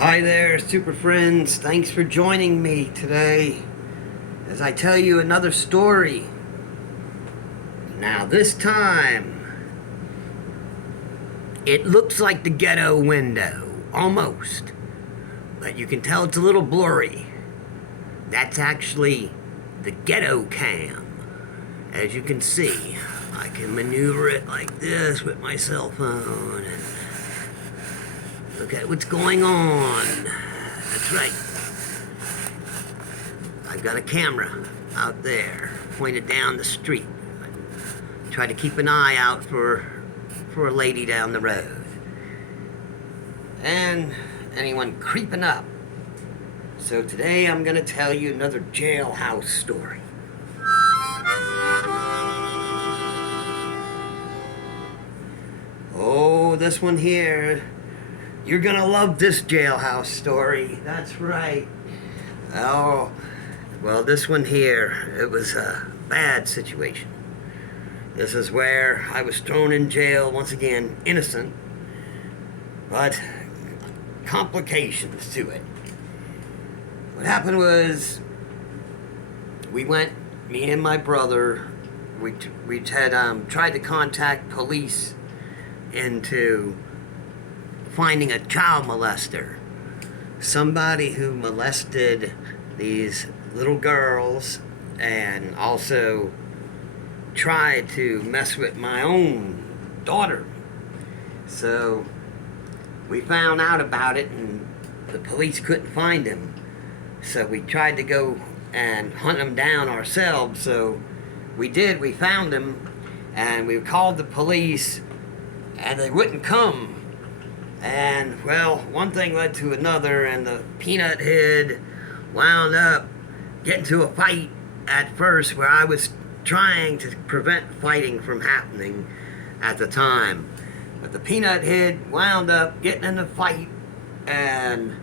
Hi there, super friends. Thanks for joining me today as I tell you another story. Now, this time, it looks like the ghetto window, almost, but you can tell it's a little blurry. That's actually the ghetto cam. As you can see, I can maneuver it like this with my cell phone and look at what's going on. That's right. I've got a camera out there pointed down the street. I try to keep an eye out for a lady down the road and anyone creeping up. So today I'm going to tell you another jailhouse story. Oh, this one here. You're gonna love this jailhouse story. That's right. Oh, well, this one here, it was a bad situation. This is where I was thrown in jail once again, innocent, but complications to it. What happened was, me and my brother, we had tried to contact police into finding a child molester, somebody who molested these little girls and also tried to mess with my own daughter. So we found out about it and the police couldn't find him. So we tried to go and hunt him down ourselves. So we did, we found him and we called the police and they wouldn't come. And, well, one thing led to another, and the peanut head wound up getting to a fight at first where I was trying to prevent fighting from happening at the time. But the peanut head wound up getting in a fight, and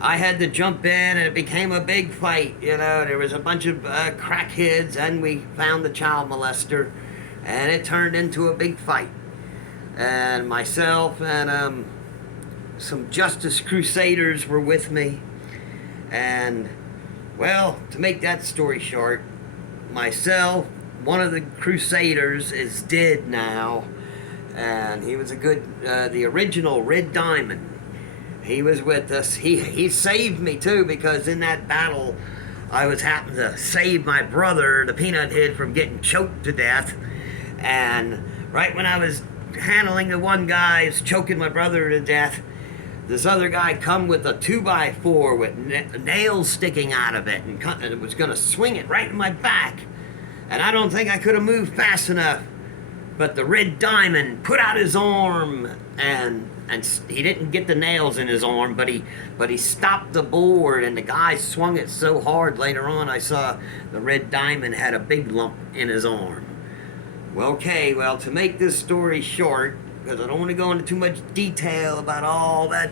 I had to jump in, and it became a big fight. You know, there was a bunch of crackheads, and we found the child molester, and it turned into a big fight. And myself and some Justice Crusaders were with me. And, well, to make that story short, myself, one of the Crusaders is dead now. And he was the original Red Diamond. He was with us. He saved me, too, because in that battle, I was happened to save my brother, the Peanut Head, from getting choked to death. And right when I was handling the one guy who's choking my brother to death, this other guy come with a 2x4 with nails sticking out of it and was going to swing it right in my back. And I don't think I could have moved fast enough. But the Red Diamond put out his arm and he didn't get the nails in his arm, but he stopped the board, and the guy swung it so hard later on I saw the Red Diamond had a big lump in his arm. Well, okay, to make this story short, because I don't want to go into too much detail about all that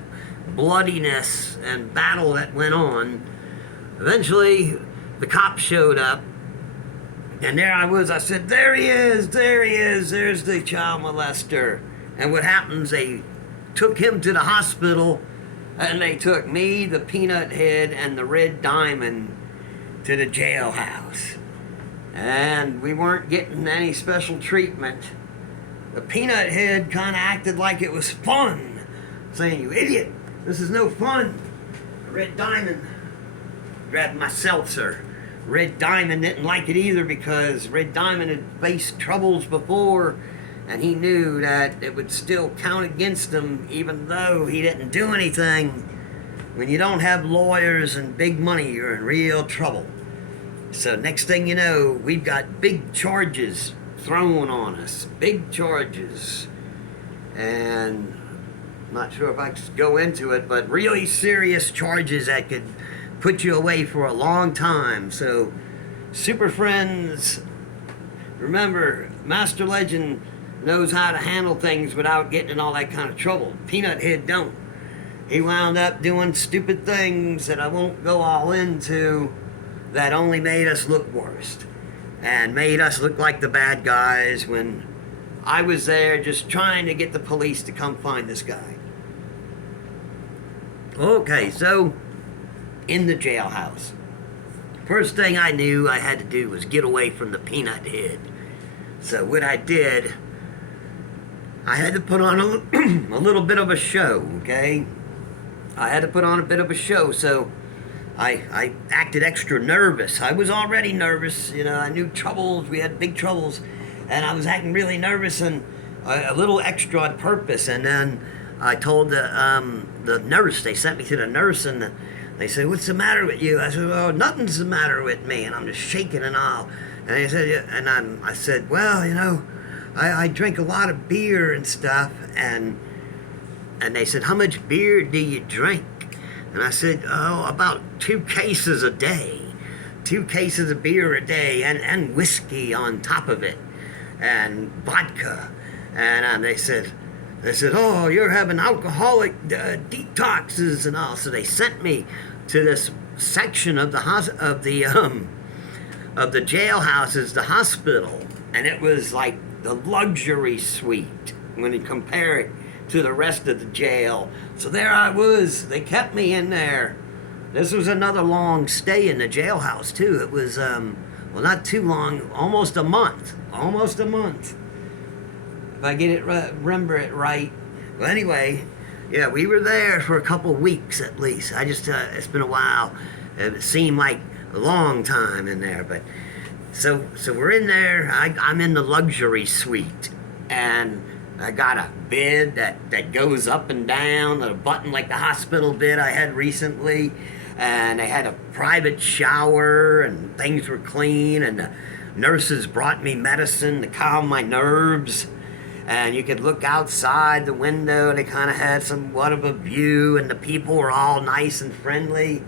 bloodiness and battle that went on, eventually the cops showed up, and there I was. I said, there he is, there's the child molester. And what happens, they took him to the hospital, and they took me, the Peanut Head, and the Red Diamond to the jailhouse. And we weren't getting any special treatment. The Peanut Head kind of acted like it was fun, saying, "You idiot, this is no fun." Red Diamond grabbed my seltzer. Red Diamond didn't like it either because Red Diamond had faced troubles before, and he knew that it would still count against him even though he didn't do anything. When you don't have lawyers and big money, you're in real trouble. So next thing you know, we've got big charges thrown on us. Big charges. And I'm not sure if I could go into it, but really serious charges that could put you away for a long time. So, super friends, remember, Master Legend knows how to handle things without getting in all that kind of trouble. Peanut Head don't. He wound up doing stupid things that I won't go all into, that only made us look worse and made us look like the bad guys when I was there just trying to get the police to come find this guy. Okay, so in the jailhouse, first thing I knew I had to do was get away from the peanut head. So what I did, I had to put on a little bit of a show, okay? I had to put on a bit of a show, so I acted extra nervous. I was already nervous, you know, I knew troubles, we had big troubles, and I was acting really nervous and a little extra on purpose. And then I told the nurse, they sent me to the nurse, and they said, "What's the matter with you?" I said, "Oh, nothing's the matter with me," and I'm just shaking and all. And they said, "Yeah," and I said, "Well, you know, I drink a lot of beer and stuff," and they said, "How much beer do you drink?" And I said, "Oh, about 2 cases a day. 2 cases of beer a day, and whiskey on top of it, and vodka." And they said, "Oh, you're having alcoholic detoxes and all." So they sent me to this section of the jailhouses, the hospital, and it was like the luxury suite when you compare it to the rest of the jail. So there I was. They kept me in there. This was another long stay in the jailhouse too. It was well, not too long, almost a month. Almost a month, if I get it remember it right. Well, anyway, yeah, we were there for a couple weeks at least. I just it's been a while. It seemed like a long time in there, but so we're in there. I'm in the luxury suite, and I got a bed that goes up and down, a button like the hospital bed I had recently, and I had a private shower, and things were clean, and the nurses brought me medicine to calm my nerves, and you could look outside the window. They kind of had somewhat of a view, and the people were all nice and friendly.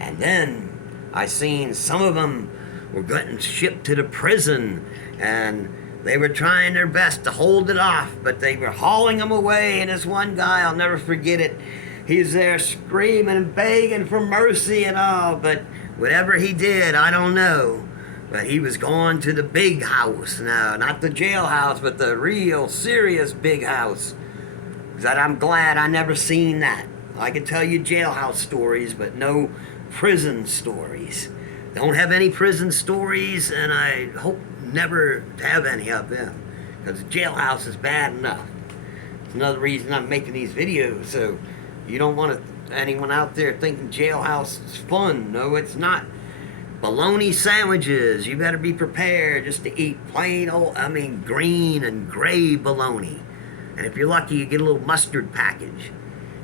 And then I seen some of them were getting shipped to the prison, and they were trying their best to hold it off, but they were hauling them away. And this one guy, I'll never forget it, he's there screaming and begging for mercy and all, but whatever he did, I don't know. But he was going to the big house now, not the jailhouse, but the real serious big house. That I'm glad I never seen that. I can tell you jailhouse stories, but no prison stories. Don't have any prison stories, and I hope never to have any of them, because the jailhouse is bad enough. It's another reason I'm making these videos, so you don't want anyone out there thinking jailhouse is fun. No, it's not. Bologna sandwiches, you better be prepared just to eat plain old, green and gray bologna. And if you're lucky, you get a little mustard package.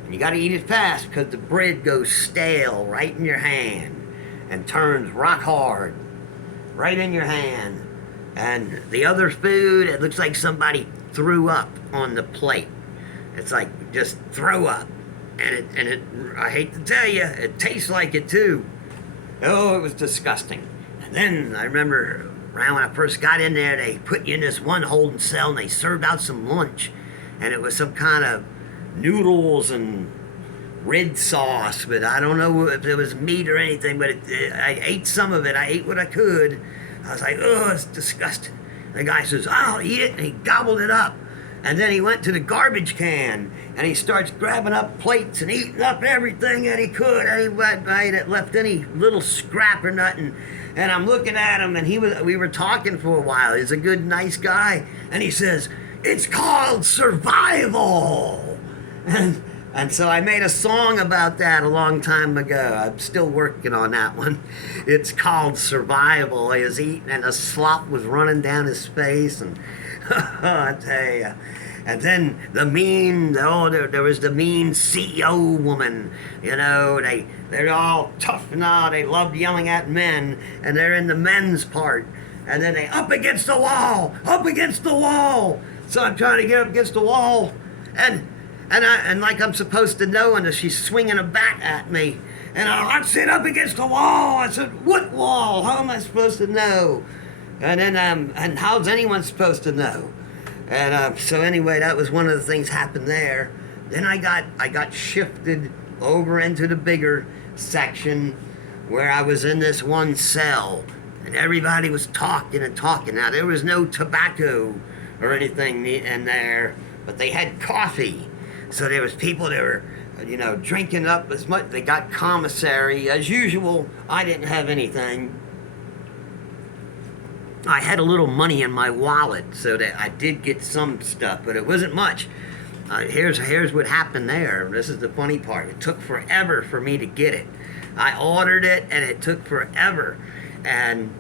And you gotta eat it fast, because the bread goes stale right in your hand and turns rock hard right in your hand. And the other food, it looks like somebody threw up on the plate. It's like just throw up. And it I hate to tell you, it tastes like it too. Oh, it was disgusting. And then I remember around when I first got in there, they put you in this one holding cell, and they served out some lunch. And it was some kind of noodles and red sauce, but I don't know if it was meat or anything, but I ate some of it. I ate what I could. I was like, oh, it's disgusting. The guy says, I'll eat it, and he gobbled it up. And then he went to the garbage can, and he starts grabbing up plates and eating up everything that he could. And he hadn't left any little scrap or nothing. And I'm looking at him, and we were talking for a while. He's a good, nice guy. And he says, it's called survival. And so I made a song about that a long time ago. I'm still working on that one. It's called Survival. He was eating, and the slop was running down his face, and I tell you. And then there was the mean CEO woman. You know, they're all tough and all. They loved yelling at men, and they're in the men's part. And then they up against the wall. So I'm trying to get up against the wall, and like I'm supposed to know, and she's swinging a bat at me, and I sit up against the wall. I said, what wall? How am I supposed to know? And then and how's anyone supposed to know? And so anyway, that was one of the things happened there. Then I got shifted over into the bigger section, where I was in this one cell, and everybody was talking and talking. Now there was no tobacco or anything in there, but they had coffee. So there was people that were you know, drinking up as much. They got commissary. As usual, I didn't have anything. I had a little money in my wallet, so that I did get some stuff, but it wasn't much. Here's what happened there. This is the funny part. It took forever for me to get it. I ordered it, and it took forever. And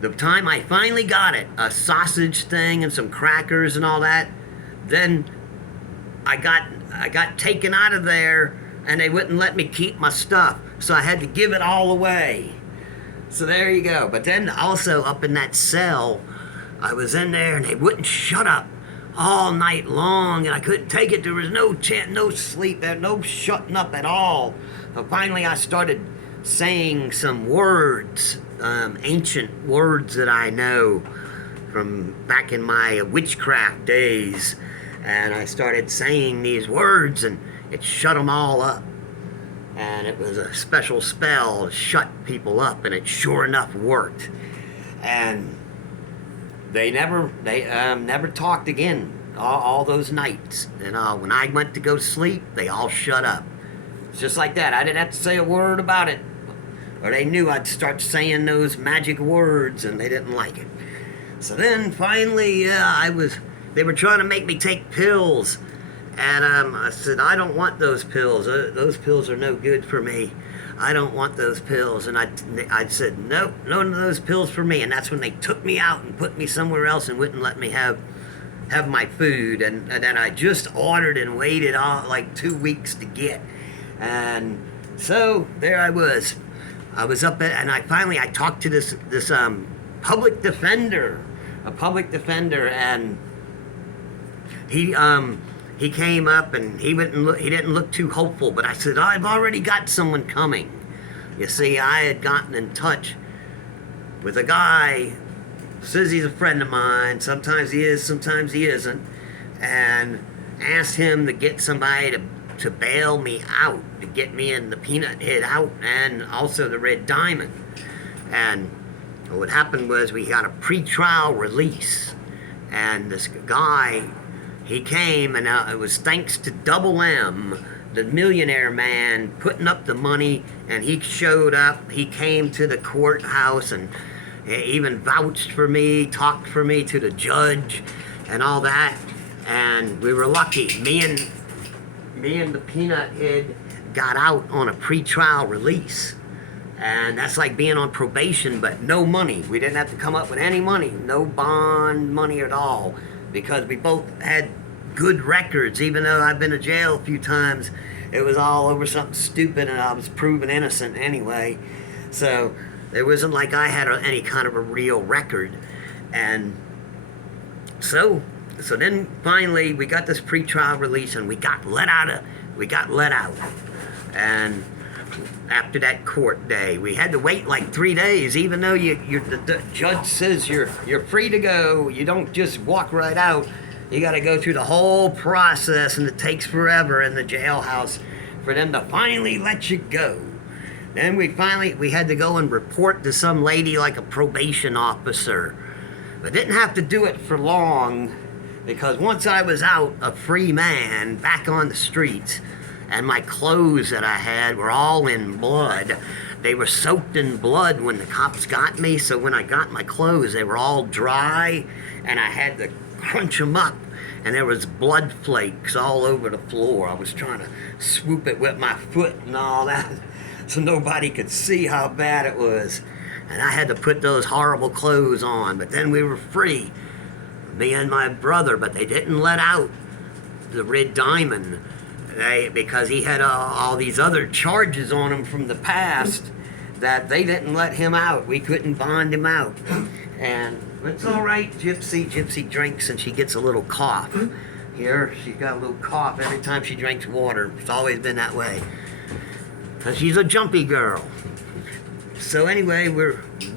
the time I finally got it, a sausage thing and some crackers and all that, then I got taken out of there, and they wouldn't let me keep my stuff, so I had to give it all away. So there you go. But then also up in that cell, I was in there, and they wouldn't shut up all night long, and I couldn't take it. There was no chance, no sleep, no shutting up at all. So finally I started saying some words, ancient words that I know from back in my witchcraft days. And I started saying these words, and it shut them all up. And it was a special spell to shut people up, and it sure enough worked. And they never talked again all those nights. And when I went to go sleep, they all shut up. It's just like that. I didn't have to say a word about it. Or they knew I'd start saying those magic words, and they didn't like it. So then finally, they were trying to make me take pills. And I said, I don't want those pills. Those pills are no good for me. I don't want those pills. And I said, nope, none of those pills for me. And that's when they took me out and put me somewhere else and wouldn't let me have my food. And then I just ordered and waited like 2 weeks to get. And so there I was. I was up at, and I talked to this public defender, and he came up, and he didn't look too hopeful, but I said, I've already got someone coming. You see, I had gotten in touch with a guy, says he's a friend of mine, sometimes he is, sometimes he isn't, and asked him to get somebody to bail me out, to get me and the Peanut Head out, and also the Red Diamond. And what happened was we got a pre-trial release, and this guy, he came, and it was thanks to Double M, the millionaire man, putting up the money, and he showed up. He came to the courthouse and even vouched for me, talked for me to the judge, and all that. And we were lucky. Me and the Peanut Head got out on a pre-trial release. And that's like being on probation, but no money. We didn't have to come up with any money, no bond money at all, because we both had good records. Even though I've been to jail a few times, it was all over something stupid, and I was proven innocent anyway. So it wasn't like I had any kind of a real record. And so then finally we got this pre-trial release, and we got let out. And after that court day, we had to wait like 3 days, even though the judge says you're free to go. You don't just walk right out. You got to go through the whole process, and it takes forever in the jailhouse for them to finally let you go. Then we had to go and report to some lady, like a probation officer. But didn't have to do it for long, because once I was out, a free man, back on the streets, and my clothes that I had were all in blood. They were soaked in blood when the cops got me, so when I got my clothes, they were all dry, and I had to crunch them up, and there was blood flakes all over the floor. I was trying to swoop it with my foot and all that, so nobody could see how bad it was. And I had to put those horrible clothes on, but then we were free, me and my brother, but they didn't let out the Red Diamond. Because he had all these other charges on him from the past, that they didn't let him out. We couldn't bond him out. And it's all right, Gypsy drinks and she gets a little cough. Here, she's got a little cough every time she drinks water. It's always been that way. Because she's a jumpy girl. So anyway,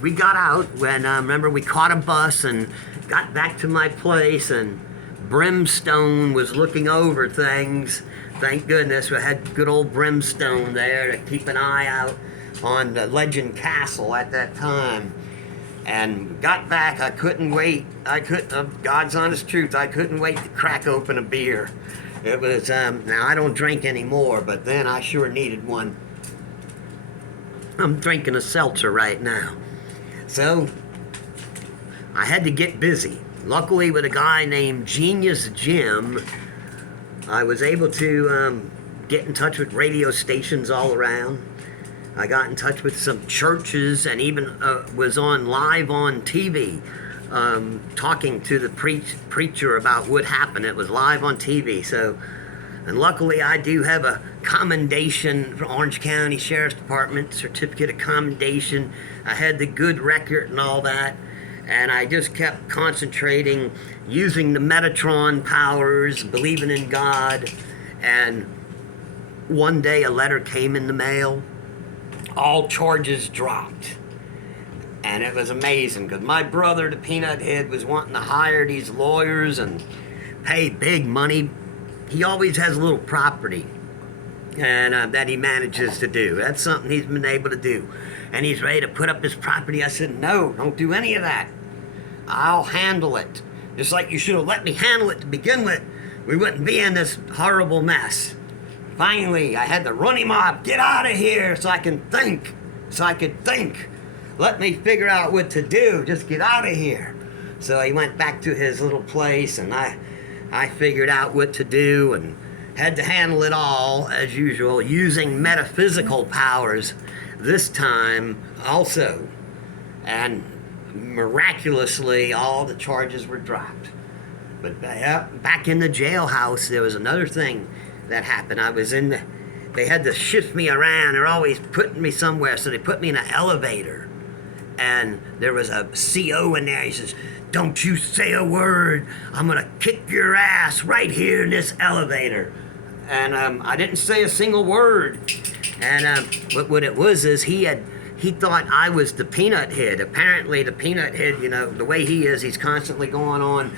we got out when, remember, we caught a bus and got back to my place, and Brimstone was looking over things. Thank goodness we had good old Brimstone there to keep an eye out on the Legend Castle at that time. And got back, I couldn't wait. God's honest truth, I couldn't wait to crack open a beer. It was, now I don't drink anymore, but then I sure needed one. I'm drinking a seltzer right now. So, I had to get busy. Luckily, with a guy named Genius Jim, I was able to get in touch with radio stations all around. I got in touch with some churches and even was live on TV talking to the preacher about what happened. It was live on TV. So, and luckily I do have a commendation from Orange County Sheriff's Department, certificate of commendation. I had the good record and all that. And I just kept concentrating, using the Metatron powers, believing in God. And one day a letter came in the mail. All charges dropped. And it was amazing, because my brother, the Peanut Head, was wanting to hire these lawyers and pay big money. He always has a little property and that he manages to do. That's something he's been able to do. And he's ready to put up his property. I said, no, don't do any of that. I'll handle it. Just like you should have let me handle it to begin with. We wouldn't be in this horrible mess. Finally, I had to run him off. Get out of here so I can think. So I could think. Let me figure out what to do. Just get out of here. So he went back to his little place, and I figured out what to do and had to handle it all, as usual, using metaphysical powers this time also. And miraculously, all the charges were dropped. But back in the jailhouse, there was another thing that happened. They had to shift me around. They're always putting me somewhere, so they put me in an elevator. And there was a CO in there. He says, don't you say a word. I'm going to kick your ass right here in this elevator. And I didn't say a single word. And what it was is he thought I was the Peanut Head. Apparently the Peanut Head, the way he is, he's constantly going on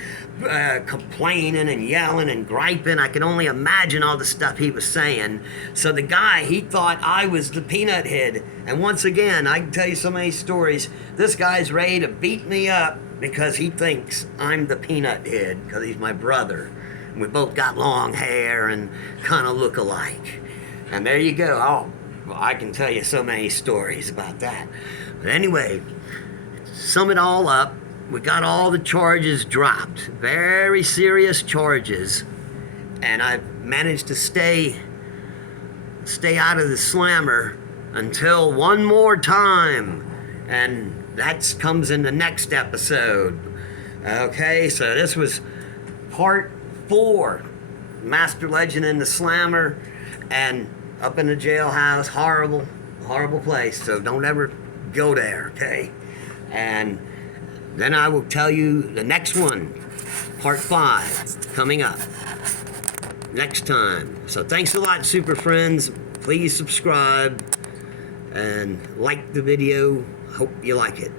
complaining and yelling and griping. I could only imagine all the stuff he was saying. So the guy, he thought I was the Peanut Head. And once again, I can tell you so many stories. This guy's ready to beat me up because he thinks I'm the Peanut Head because he's my brother. And we both got long hair and kind of look alike. And there you go. Well, I can tell you so many stories about that. But anyway, sum it all up. We got all the charges dropped. Very serious charges. And I managed to stay out of the slammer until one more time. And that comes in the next episode. Okay, so this was part 4. Master Legend in the Slammer. And up in the jailhouse, horrible place. So don't ever go there, okay? And then I will tell you the next one, part 5, coming up next time. So thanks a lot, super friends. Please subscribe and like the video. Hope you like it.